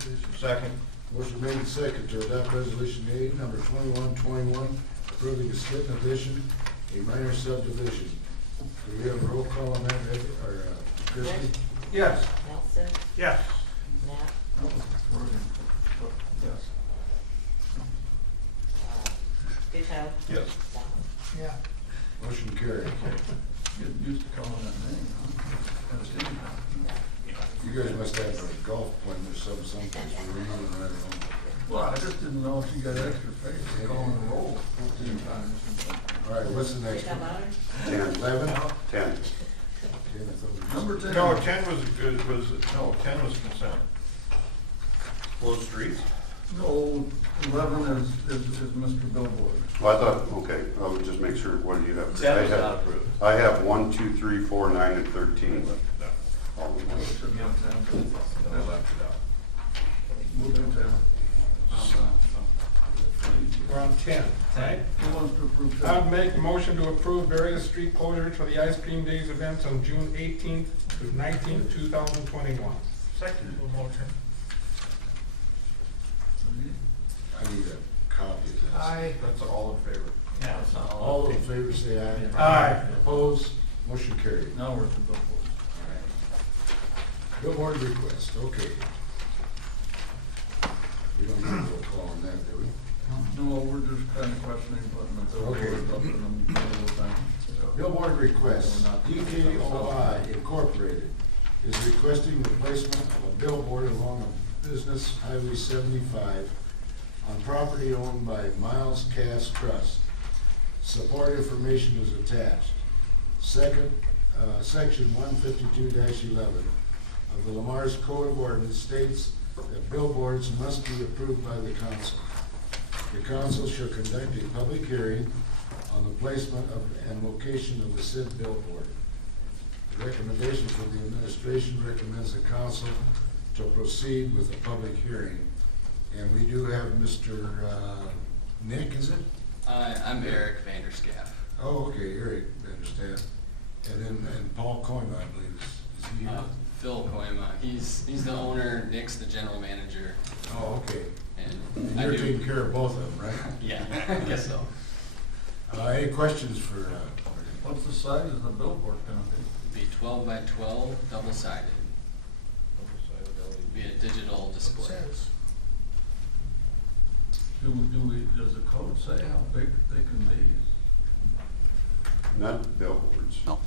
subdivision. Second. Motion made and second to adopt resolution A, number 2121, approving a Skidmore addition, a minor subdivision. Do we have a roll call on that, Ed, or Christie? Rick, Yes. Nelson, Yes. Nat, Yes. Goodchild. Yes. Don. Yeah. Motion carried. Get used to calling that name, huh? Understand You guys must have a golf appointment or something someplace for reading right along. Well, I just didn't know if you got extra faith in calling the roll 14 times. All right, what's the next Become one? owner? 11? 10. Okay, I thought we- Number 10. No, 10 was consent. Closed streets? No, 11 is Mr. Billboard. Well, I thought, okay, I would just make sure, what do you have? 10 I was have- not approved. I have 1, 2, 3, 4, 9, and 13. No. All in one. Should be on 10. No, left it out. Move to 10. We're on 10, right? Who wants to approve 10? I'd make a motion to approve various street closures for the Ice Cream Days events on June 18th through 19th, 2021. Second motion. I need a copy of this. Aye. That's all in favor. Yeah. All in favor, say aye. Aye. Opposed? Motion carried. Now we're at the Billboard. Billboard request, okay. We don't need a roll call on that, do we? No, we're just kind of questioning putting the billboard up in the middle of the thing. So- Billboard request, DKOI Incorporated is requesting the placement of a billboard along a business Highway 75 on property owned by Miles Cass Trust. Support information is attached. Second, section 152-11 of the Lamar's Code of Ordinance states that billboards must be approved by the council. The council shall conduct a public hearing on the placement of and location of the said billboard. The recommendation from the administration recommends the council to proceed with a public hearing. And we do have Mr. Nick, is it? I'm Eric Vanderscaff. Oh, okay, Eric, I understand. And Paul Coyne, I believe, is he here? Phil Koima, he's the owner, Nick's the general manager, Oh, okay. and I You're do. taking care of both of them, right? Yeah, I guess so. Any questions for, What's the size of the billboard gonna be? Be 12 by 12, double-sided. Be a digital display. Does the code say how big they can be? Not billboards. No.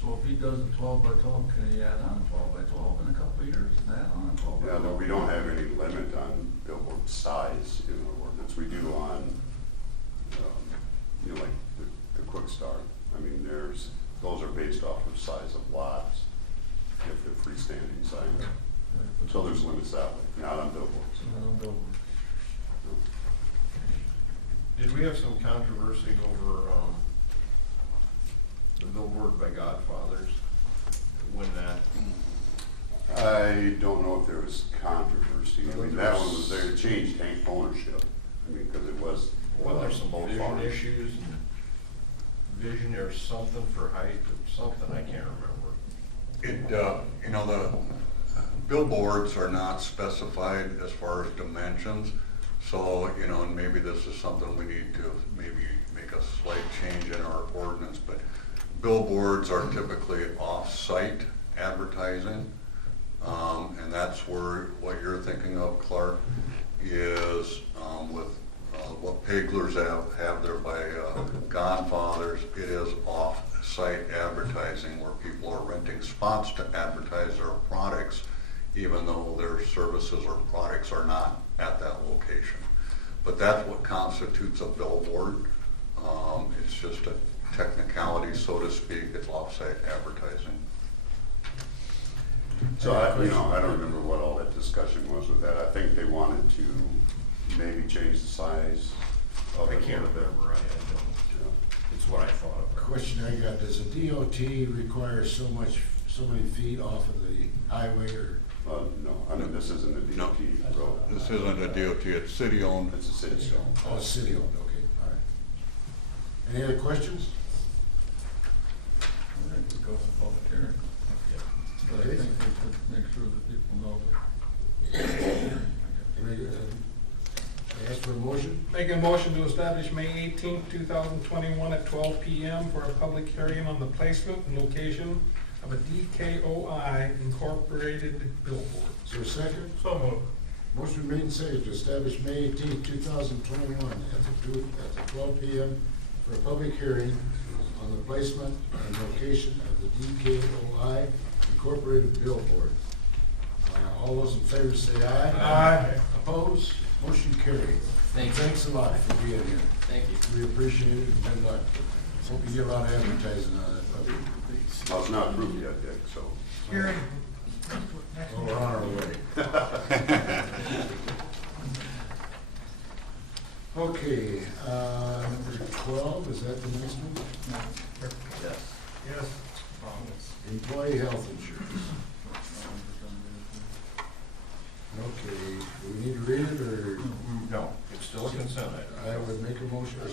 So if he does a 12 by 12, can he add on 12 by 12 in a couple of years and add on a 12 by Yeah, 12? no, we don't have any limit on billboard size in the ordinance. We do on, like the Quick Start. I mean, those are based off of size of lots, if they're freestanding signs. So there's limits that way, not on billboards. Not on billboards. Did we have some controversy over, the billboard by Godfathers? When that, I don't know if there was controversy. I mean, that one was there to change tank ownership. I mean, because it was. wasn't there some both vision farms. issues and vision or something for height or something, I can't remember. The billboards are not specified as far as dimensions, so, and maybe this is something we need to maybe make a slight change in our ordinance, but billboards are typically off-site advertising, and that's where what you're thinking of, Clark, is with what Pegler's have there by Godfathers. It is off-site advertising where people are renting spots to advertise their products, even though their services or products are not at that location. But that's what constitutes a billboard. It's just a technicality, so to speak. It's off-site advertising. So I don't remember what all that discussion was with that. I think they wanted to maybe change the size of I it. can't remember, I don't, Yeah. it's what I thought of. question I got, does the DOT require so many feet off of the highway or? No, I mean, this isn't a DOT road. This isn't a DOT, it's city-owned. It's a city zone. Oh, it's city owned, okay, all right. Any other questions? I think we go to public hearing. But I think we should make sure that people know that Making a motion to establish May 18th, 2021 at 12 p.m. for a public hearing on the placement and location of a DKOI incorporated billboard. Is there a second? So moved. Motion made and seconded to establish May 18th, 2021 at 12 p.m. for a public hearing on the placement and location of the DKOI incorporated billboard. All those in favor say aye. Aye. Opposed? Motion carried. Thank you. Thanks a lot for being here. Thank you. We appreciate it and good luck. Hope you get a lot of advertising on it, puppy. Well, it's not approved yet, Dick, so. Hearing. Oh, we're on our way. Okay, number 12, is that the next one? Yes. Yes. Employee health insurance. Okay, do we need to read it, or No, it's still a consent item. I would make a motion, or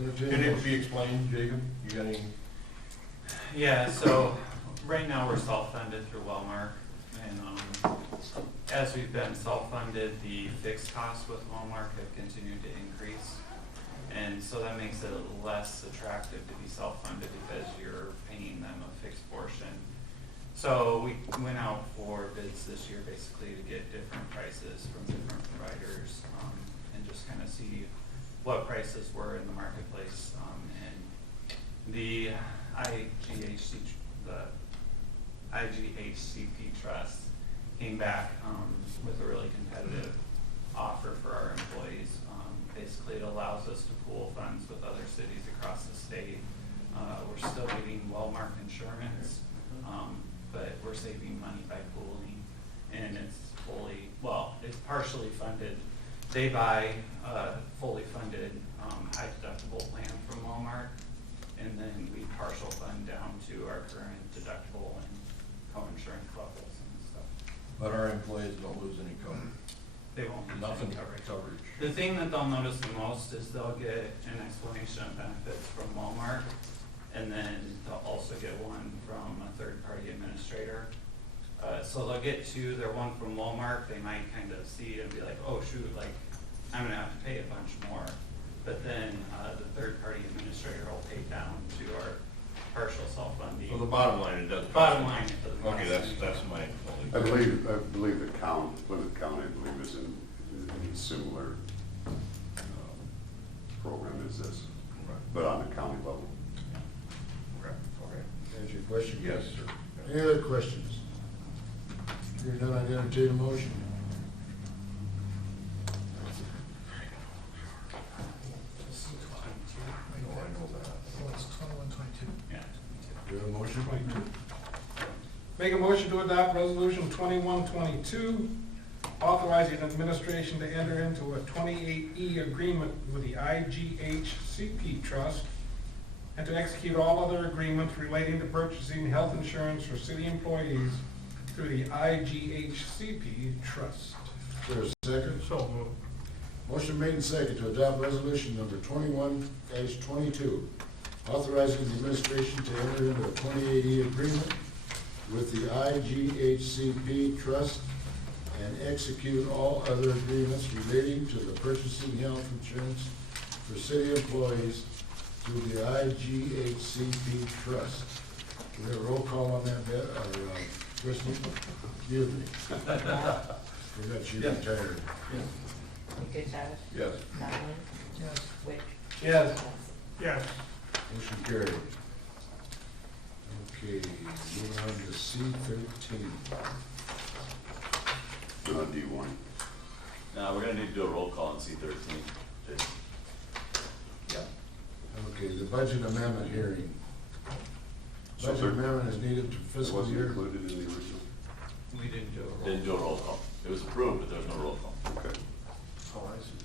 entertain Can a it motion? be explained, Jacob? You got any? Yeah, so right now we're self-funded through Wellmark, and as we've been self-funded, the fixed costs with Wellmark have continued to increase. And so that makes it less attractive to be self-funded because you're paying them a fixed portion. So we went out for bids this year basically to get different prices from different providers, and just kind of see what prices were in the marketplace. And the IGHCP Trust came back with a really competitive offer for our employees. Basically, it allows us to pool funds with other cities across the state. We're still getting Wellmark insurance, but we're saving money by pooling, and it's it's partially funded. They buy a fully funded high deductible plan from Walmart, and then we partial fund down to our current deductible and co-insurance levels and stuff. But our employees don't lose any coverage. They won't lose Nothing any coverage. coverage. The thing that they'll notice the most is they'll get an explanation of benefits from Walmart, and then they'll also get one from a third-party administrator. So they'll get two, they're one from Walmart, they might kind of see it and be like, oh shoot, like, I'm gonna have to pay a bunch more. But then, the third-party administrator will pay down to our partial self-funding. So the bottom line, it doesn't. Bottom line, it doesn't Okay, cost that's anything. my I only. believe the Plymouth County, I believe, is in a similar program as this, but on the county level. Okay. Answer your question? Yes, sir. Any other questions? Hearing none, I'd entertain a motion. I know that. Yeah. Do you have a motion? Make a motion to adopt resolution 2122, authorizing administration to enter into a 28E agreement with the IGHCP Trust and to execute all other agreements relating to purchasing health insurance for city employees through the IGHCP Trust. Is there a second? So moved. Motion made and seconded to adopt resolution number 21-22, authorizing the administration to enter into a 28E agreement with the IGHCP Trust and execute all other agreements relating to the purchasing health insurance for city employees through the IGHCP Trust. Do we have a roll call on that, Kristen? Excuse me. Forgot she retired. Goodchild, Yes. Donlin, Yes. Wick, Yes. Johnson. Yes. Motion carried. Okay, moving on to C13. D1. We're gonna need to do a roll call on C13. Jason. Okay, the budget amendment hearing. So Budget there- amendment is needed to It fiscal wasn't year. included in the original? We didn't do a roll. Didn't do a roll call. It was approved, but there was no roll call. Okay. Oh, I see what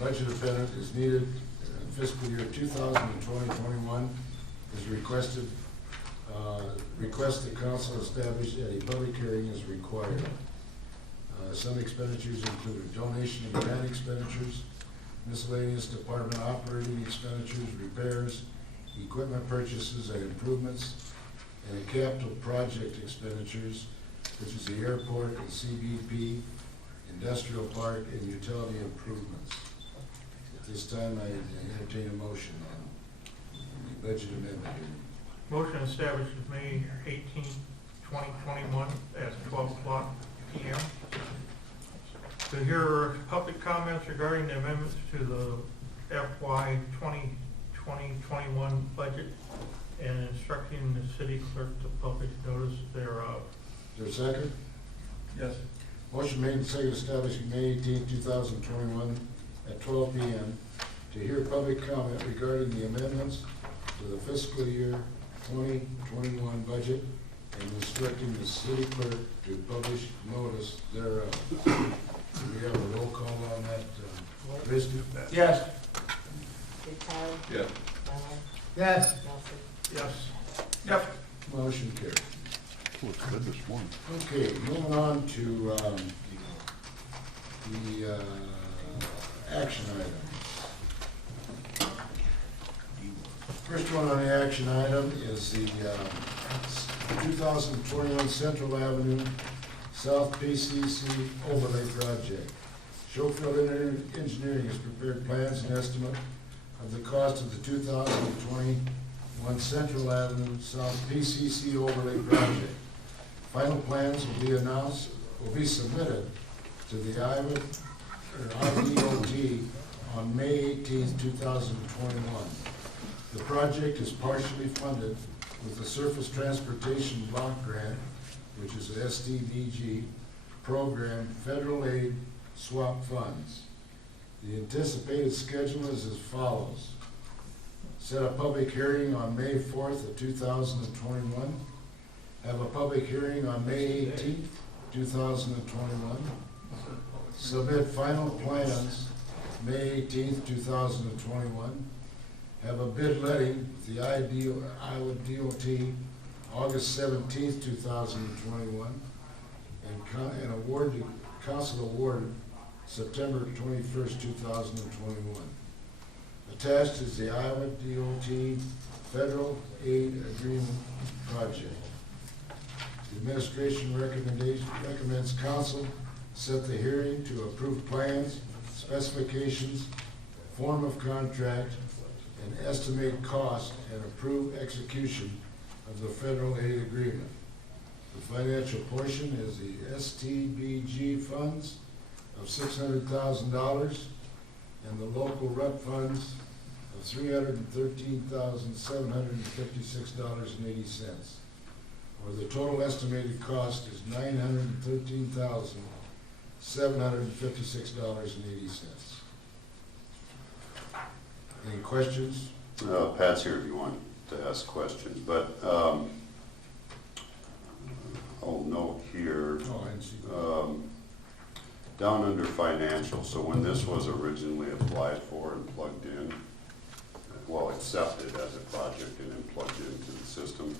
you're saying. Budget amendment is needed in fiscal year 2020-21 is requested. Request the council establish at a public hearing is required. Some expenditures include donation and grant expenditures, miscellaneous department operating expenditures, repairs, equipment purchases and improvements, and capital project expenditures, which is the airport and CBP, industrial park, and utility improvements. At this time, I entertain a motion on the budget amendment. Motion establishes May 18th, 2021 at 12 o'clock p.m. To hear public comments regarding the amendments to the FY 2020-21 budget and instructing the city clerk to publish notice thereof. Is there a second? Yes. Motion made and seconded establishing May 18th, 2021 at 12 p.m. to hear public comment regarding the amendments to the fiscal year 2021 budget and instructing the city clerk to publish notice thereof. Do we have a roll call on that, Christie? Yes. Tyler? Yeah. Miller? Yes. Nelson? Yes. Yep. Motion carried. Oh, it's good this morning. Okay, moving on to the action item. First one on the action item is the 2021 Central Avenue South PCC Overlay Project. Schofield Engineering has prepared plans and estimate of the cost of the 2021 Central Avenue South PCC Overlay Project. Final plans will be submitted to the IDOT on May 18th, 2021. The project is partially funded with the Surface Transportation Block Grant, which is a SDBG program, federal aid swap funds. The anticipated schedule is as follows. Set a public hearing on May 4th of 2021. Have a public hearing on May 18th, 2021. Submit final plans May 18th, 2021. Have a bid letting with the Iowa DOT August 17th, 2021. And award to council awarded September 21st, 2021. Attached is the Iowa DOT Federal Aid Agreement Project. The administration recommends council set the hearing to approve plans, specifications, form of contract, and estimate cost and approve execution of the federal aid agreement. The financial portion is the STBG funds of $600,000 and the local RUT funds of $313,756.80. Or the total estimated cost is $913,756.80. Any questions? Pat's here if you want to ask questions, but I'll note here, Oh, I didn't see that. down under financial, so when this was originally applied for and plugged in, well, accepted as a project and then plugged into the system,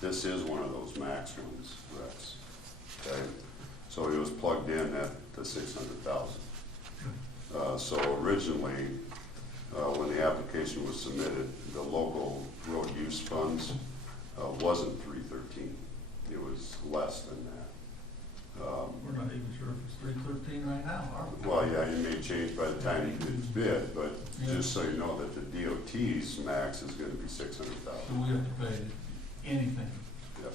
this is one of those max ones, Rex. Okay? So it was plugged in at the 600,000. So originally, when the application was submitted, the local road use funds wasn't 313. It was less than that. We're not even sure if it's 313 right now, are we? Well, yeah, it may change by the time you do the bid, but just so you know that the DOT's max is gonna be 600,000. So we have to pay anything Yep.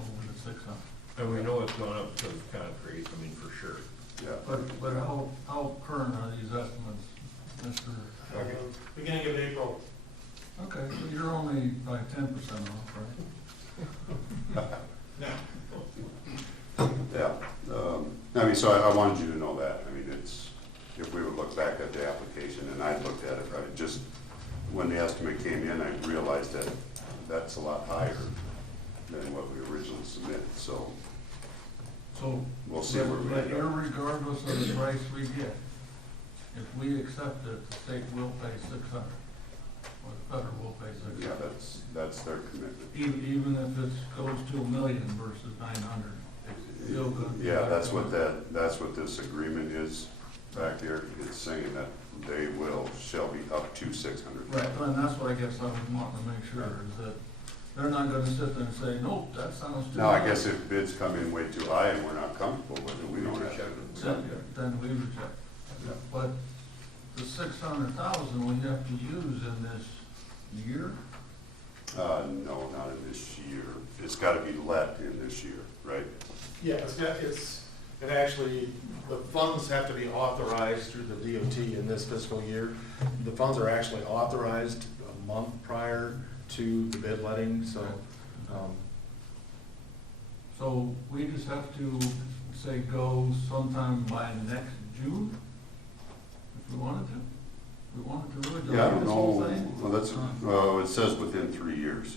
over the 600. And we know it's gone up because of concrete, I mean, for sure. Yeah. But how current are these estimates, Mr.? Beginning of April. Okay, so you're only by 10% off, right? No. Yeah, I mean, so I wanted you to know that. I mean, it's, if we would look back at the application, and I looked at it, right, just when the estimate came in, I realized that that's a lot higher than what we originally submitted, so So. we'll see where we But end up. irregardless of the price we get, if we accept it, the state will pay 600, or the federal will pay 600. Yeah, that's their commitment. Even if it goes to $1 million versus 900, it's still gonna be. Yeah, that's what this agreement is back there. It's saying that they shall be up to 600. Right, and that's what I guess I was wanting to make sure, is that they're not gonna sit there and say, nope, that sounds too. Now, I high." guess if bids come in way too high and we're not comfortable with it, we don't have to. Then we reject. Yeah. But the 600,000 we have to use in this year? No, not in this year. It's gotta be let in this year, right? Yeah, it actually, the funds have to be authorized through the DOT in this fiscal year. The funds are actually authorized a month prior to the bid letting, so, So we just have to say go sometime by next June? If we wanted to? We wanted to really Yeah, I delay don't this whole know. thing? Well, it says within 3 years.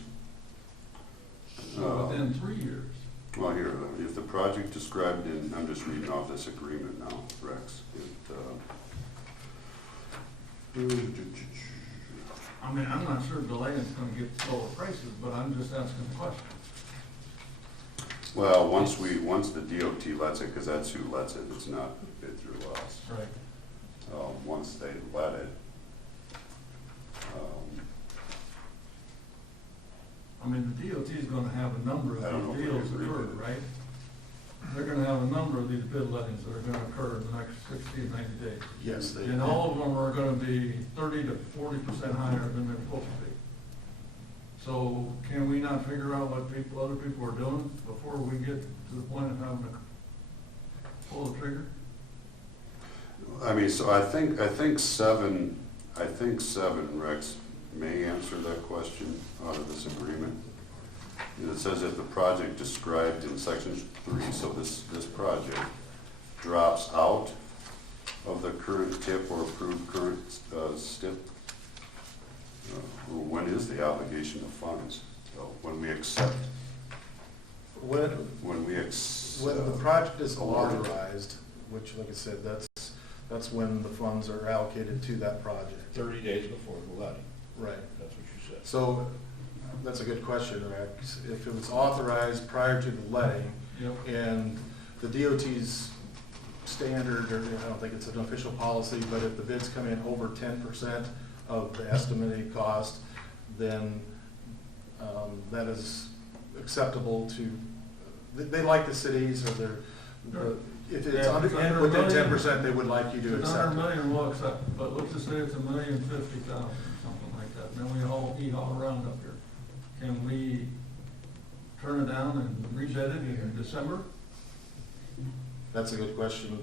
Within 3 years. Well, here, if the project described in, I'm just reading off this agreement now, Rex. I mean, I'm not sure delaying's gonna get lower prices, but I'm just asking the question. Well, once the DOT lets it, because that's who lets it, it's not bid through us. Right. Once they let it, I mean, the DOT is gonna have a number I don't know of if these we deals agree occur, with it. right? They're gonna have a number of these bid lettings that are gonna occur in the next 60 and 90 days. yes, they. And all of them are gonna be 30 to 40% higher than they're supposed to be. So can we not figure out what other people are doing before we get to the point of having to pull the trigger? I mean, so I think seven, Rex, may answer that question out of this agreement. And it says that the project described in section 3, so this project drops out of the current tip or approved current STIP. When is the obligation of funds? So when we accept, When the project is authorized, which, like I said, that's when the funds are allocated to that project. 30 days before the letting, Right. that's what you said. So, that's a good question, Rex. If it was authorized prior to the letting, Yep. and the DOT's standard, or I don't think it's an official policy, but if the bids come in over 10% of the estimated cost, then that is acceptable to, they like the cities, or if it's Yeah, under, if it's under within $1 million, 10%, they would like you to If it's accept under it. $1 million, we'll accept it, but let's just say it's $1,050,000, something like that, and then we eat all around up here. Can we turn it down and rebid it in December? That's a good question.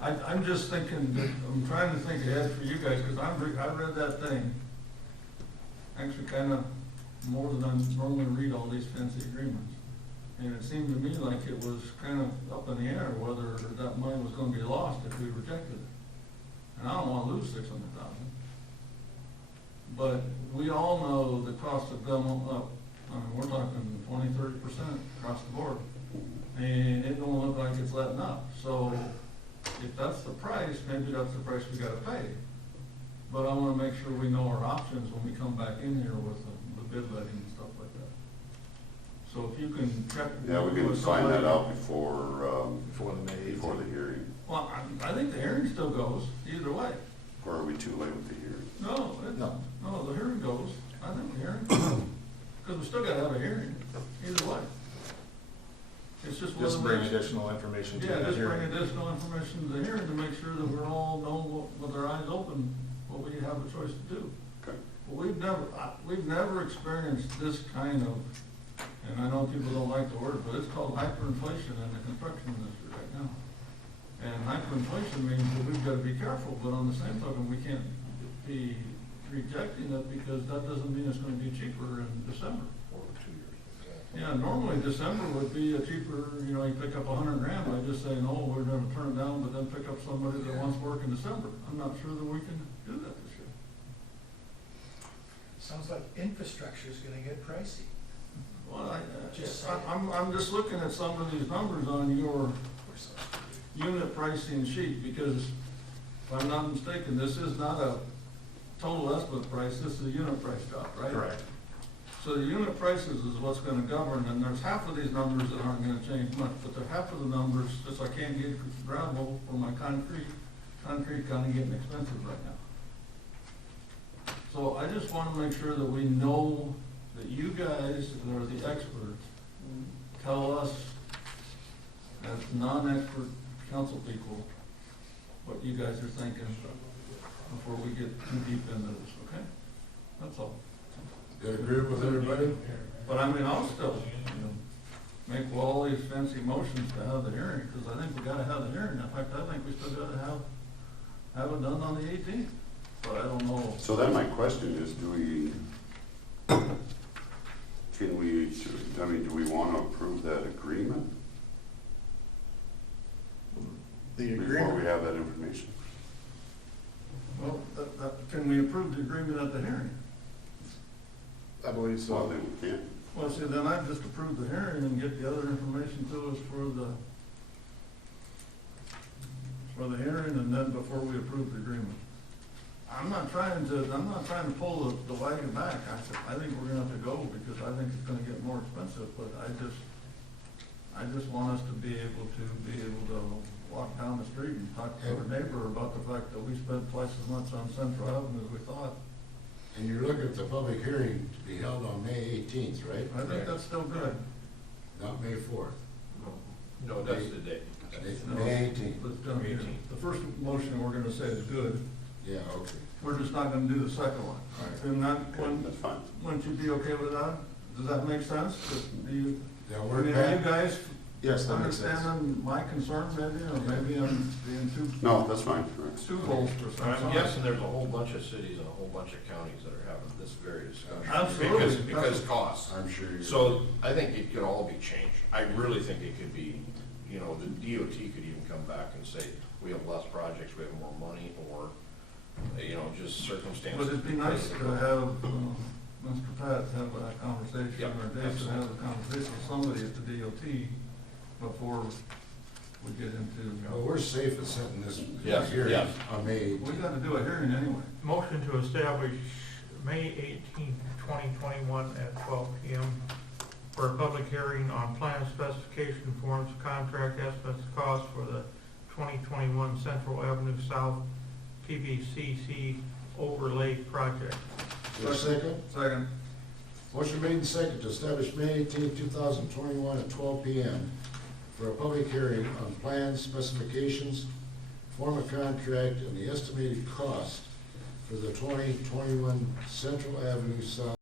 I'm just thinking, I'm trying to think ahead for you guys, because I read that thing, actually kind of more than I normally read all these fancy agreements. And it seemed to me like it was kind of up in the air whether that money was gonna be lost if we rejected it. And I don't wanna lose 600,000. But we all know the costs have gone up. I mean, we're talking 20–30% across the board. And it don't look like it's letting up. So if that's the price, maybe that's the price we gotta pay. But I wanna make sure we know our options when we come back in here with the bid letting and stuff like that. So if you can check. yeah, we can with find that somebody- out before Before the hearing. Well, I think the hearing still goes, either way. Or are we too late with the hearing? No, the hearing goes. I think the hearing goes. Because we still gotta have a hearing, either way. It's just whether Just we. bring additional information to Yeah, that just bring hearing. additional information to the hearing to make sure that we're all know with our eyes open, what we have a choice to do. Okay. But we've never experienced this kind of, and I know people don't like the word, but it's called hyperinflation in the construction industry right now. And hyperinflation means that we've got to be careful, but on the same token, we can't be rejecting it because that doesn't mean it's going to be cheaper in December. Or 2 years. Yeah, normally December would be a cheaper, you pick up $100,000 by just saying, oh, we're gonna turn it down, but then pick up somebody that wants work in December. I'm not sure that we can do that this year. Sounds like infrastructure's gonna get pricey. Well, Just I'm just looking at some of these numbers on your unit pricing sheet, because if I'm not mistaken, this is not a total estimate price, this is a unit price drop, right? Correct. So the unit prices is what's gonna govern, and there's half of these numbers that aren't gonna change much, but they're half of the numbers, just I can't get gravel for my concrete kinda getting expensive right now. So I just wanna make sure that we know that you guys that are the experts tell us, as non-expert council people, what you guys are thinking. before we get too deep into this, okay? That's all. You agree with everybody? But I mean, I'll still, you know, make all these fancy motions to have the hearing, because I think we gotta have the hearing. In fact, I think we still gotta have it done on the 18th, but I don't know. So then my question is, do we want to approve that agreement The before we agreement, have that information? Well, can we approve the agreement at the hearing? I believe Well, so. then we can't. Well, see, then I'd just approve the hearing and get the other information to us for the hearing, and then before we approve the agreement. I'm not trying to pull the wagon back. I think we're gonna have to go, because I think it's gonna get more expensive, but I just want us to be able to walk down the street and talk to our neighbor about the fact that we spent twice as much on Central Avenue as we thought. And you're looking at the public hearing to be held on May 18th, right? I think that's still good. Not May 4th. No, that's the date. May 18th. Let's do it. The first motion we're gonna say is good. Yeah, okay. We're just not gonna do the second one. All right. And that, Okay, that's fine. wouldn't you be okay with that? Does that make sense? Do you, That I work, mean, are you Pat? guys Yes, that makes sense. understanding my concern maybe, or maybe I'm being No, that's fine. too bolsterous? I'm guessing there's a whole bunch of cities and a whole bunch of counties that are having this very discussion. Absolutely. Because costs. I'm sure you're. So I think it could all be changed. I really think it could be, you know, the DOT could even come back and say, we have less projects, we have more money, or, you know, just circumstances. But it'd be nice to have, Mr. Pat have a conversation, Yep, or Jason have a conversation with somebody at the DOT before we get into, Well, we're safe at setting this Yes, hearing yes. on May we 18th. gotta do a hearing anyway. Motion to establish May 18th, 2021 at 12 p.m. for a public hearing on plan specification forms, contract estimates, costs for the 2021 Central Avenue South PVCC overlay project. Is there a second? Second. Motion made and second to establish May 18th, 2021 at 12 p.m. for a public hearing on plans, specifications, form of contract, and the estimated cost for the 2021 Central Avenue South